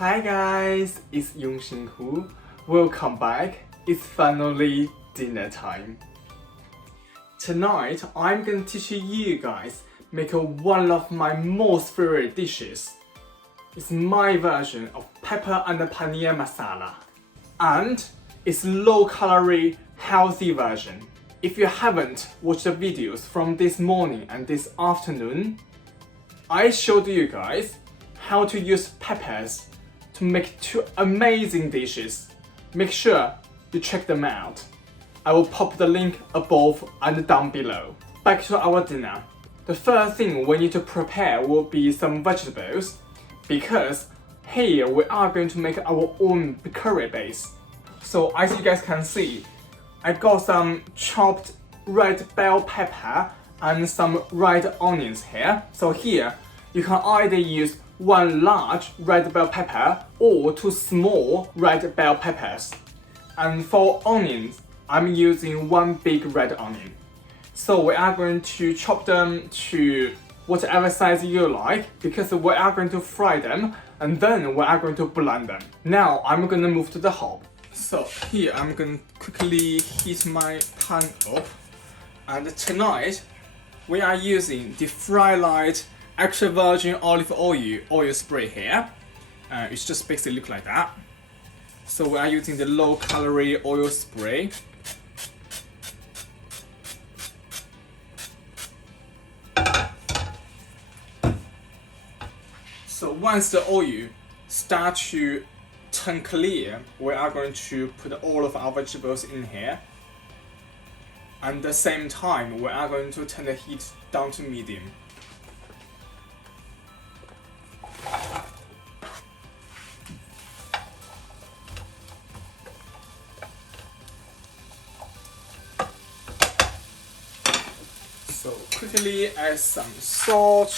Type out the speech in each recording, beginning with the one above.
Hi guys, it's Yongxin Hu. Welcome back. It's finally dinner time. Tonight, I'm gonna teach you guys make one of my most favorite dishes. It's my version of pepper and paneer masala. And it's low-calorie, healthy version. If you haven't watched the videos from this morning and this afternoon, I showed you guys how to use peppers to make two amazing dishes. Make sure you check them out. I will pop the link above and down below. Back to our dinner. The first thing we need to prepare will be some vegetables, because here we are going to make our own curry base. So as you guys can see, I got some chopped red bell pepper and some red onions here. So here you can either use one large red bell pepper or two small red bell peppers. And for onions, I'm using one big red onion. So we are going to chop them to whatever size you like, because we are going to fry them and then we are going to blend them. Now I'm going to move to the hob. So here I'm going to quickly heat my pan up. And tonight we are using the Frylight extra virgin olive oil spray here. It's just basically look like that. So we are using the low calorie oil spray. So once the oil starts to turn clear, we are going to put all of our vegetables in here. And at the same time, we are going to turn the heat down to medium. So quickly add some salt.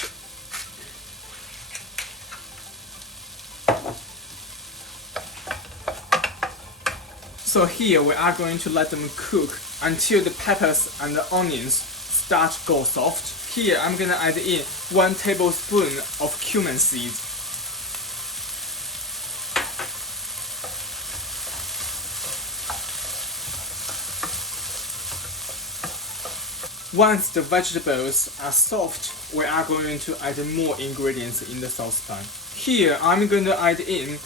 So here we are going to let them cook until the peppers and the onions start to go soft. Here I'm gonna add in 1 tablespoon of cumin seeds. Once the vegetables are soft, we are going to add more ingredients in the saucepan. Here I'm going to add in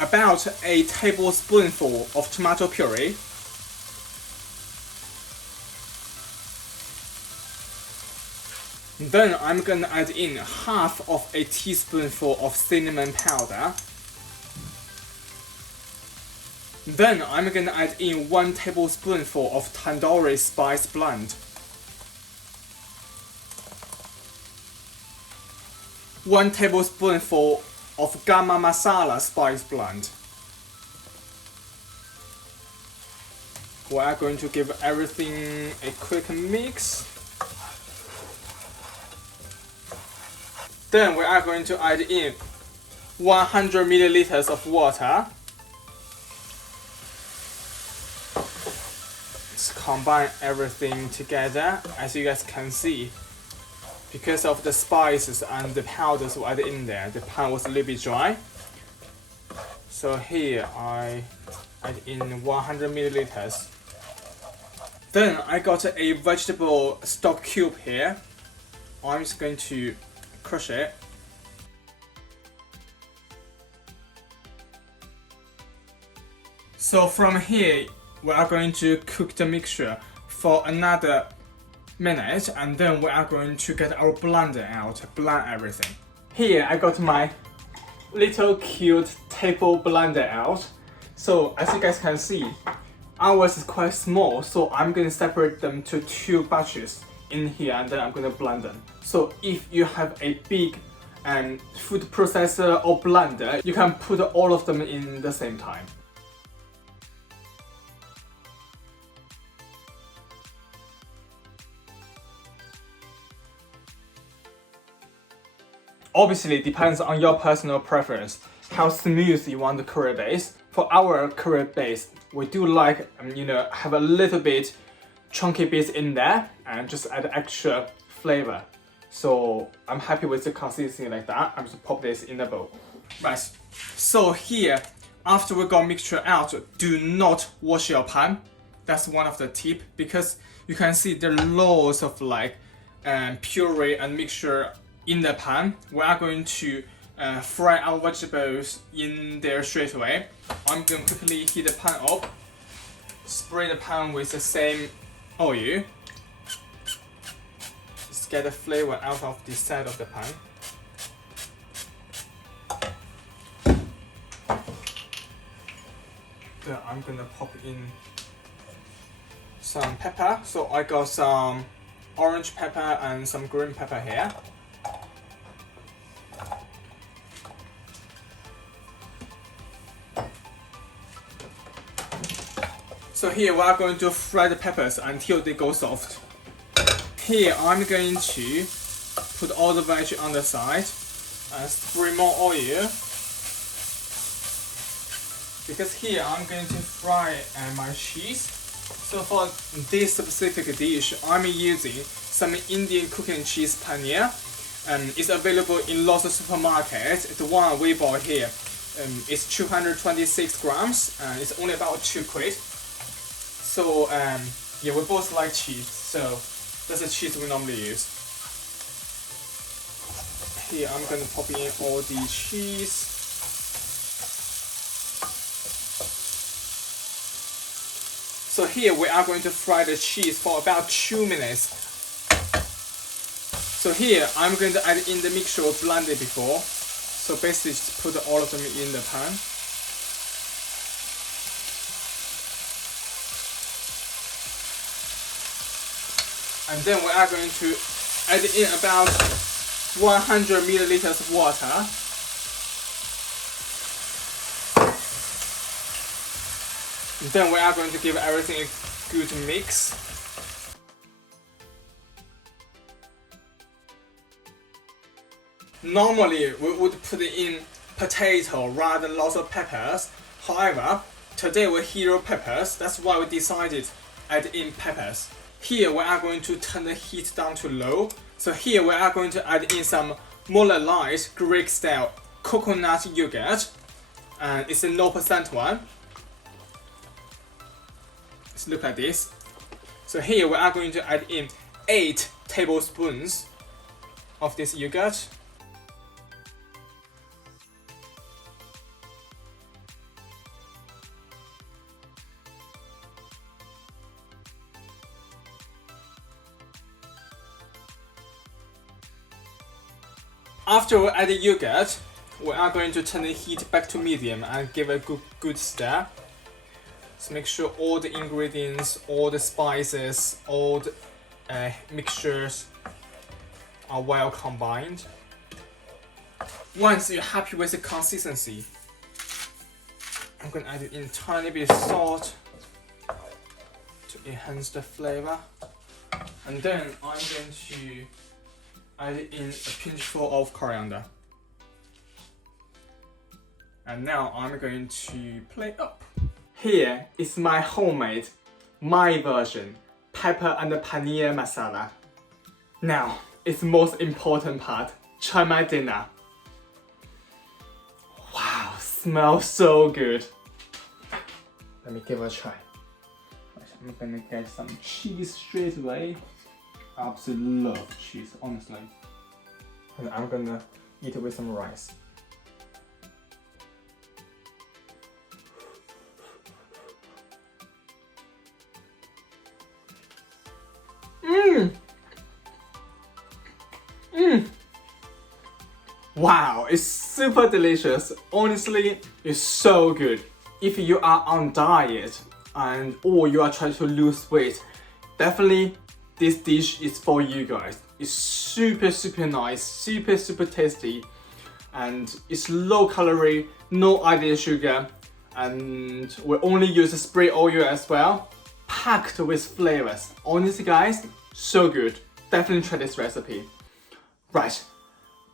about a tablespoonful of tomato puree, then I'm gonna add in half of a teaspoonful of cinnamon powder, then I'm gonna add in 1 tablespoonful of tandoori spice blend, 1 tablespoonful of garam masala spice blend. We are going to give everything a quick mix. Then we are going to add in 100 milliliters of water. Let's combine everything together. As you guys can see, because of the spices and the powders we added in there, the pan was a little bit dry. So here I add in 100 milliliters. Then I got a vegetable stock cube here. I'm just going to crush it. So from here, we are going to cook the mixture for another minute, and then we are going to get our blender out to blend everything. Here I got my little cute table blender out. So as you guys can see, ours is quite small, so I'm going to separate them to 2 batches in here, and then I'm going to blend them. So if you have a big food processor or blender, you can put all of them in the same time. Obviously, it depends on your personal preference, how smooth you want the curry base. For our curry base, we do like, have a little bit chunky bits in there and just add extra flavor. So I'm happy with the consistency like that. I'm just pop this in the bowl. Right, so here, after we got mixture out, do not wash your pan. That's one of the tip, because you can see there are loads of like puree and mixture in the pan. We are going to fry our vegetables in there straight away. I'm going to quickly heat the pan up, spray the pan with the same oil. Just get the flavor out of this side of the pan. Then I'm gonna pop in some pepper. So I got some orange pepper and some green pepper here. So here we are going to fry the peppers until they go soft. Here I'm going to put all the veg on the side and spray more oil. Because here I'm going to fry my cheese. So for this specific dish, I'm using some Indian cooking cheese paneer. It's available in lots of supermarkets. The one we bought here is 226 grams and it's only about 2 quid. So yeah, we both like cheese, so that's the cheese we normally use. Here I'm gonna pop in all the cheese. So here we are going to fry the cheese for about 2 minutes. So here I'm going to add in the mixture we blended before. So basically just put all of them in the pan. And then we are going to add in about 100 milliliters of water. And then we are going to give everything a good mix. Normally we would put in potato rather than lots of peppers. However, today we hero peppers. That's why we decided to add in peppers. Here we are going to turn the heat down to low. So here we are going to add in some Mola Light Greek style coconut yogurt. And it's a 0% one. Let's look at this. So here we are going to add in 8 tablespoons of this yogurt. After we add the yogurt, we are going to turn the heat back to medium and give a good stir. So make sure all the ingredients, all the spices, all the mixtures are well combined. Once you're happy with the consistency, I'm going to add in a tiny bit of salt to enhance the flavor. And then I'm going to add in a pinchful of coriander. And now I'm going to plate up. Here is my homemade, my version, pepper and paneer masala. Now, it's the most important part. Try my dinner. Wow, smells so good. Let me give it a try. I'm gonna get some cheese straight away. I absolutely love cheese, honestly. And I'm gonna eat it with some rice. Wow, it's super delicious. Honestly, it's so good. If you are on diet or you are trying to lose weight, definitely this dish is for you guys. It's super nice, super tasty, and it's low calorie, no added sugar, and we only use spray oil as well, packed with flavors. Honestly guys, so good. Definitely try this recipe. Right,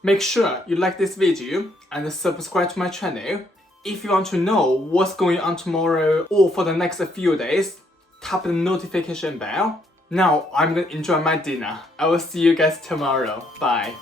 make sure you like this video and subscribe to my channel. If you want to know what's going on tomorrow or for the next few days, tap the notification bell. Now I'm gonna enjoy my dinner. I will see you guys tomorrow. Bye.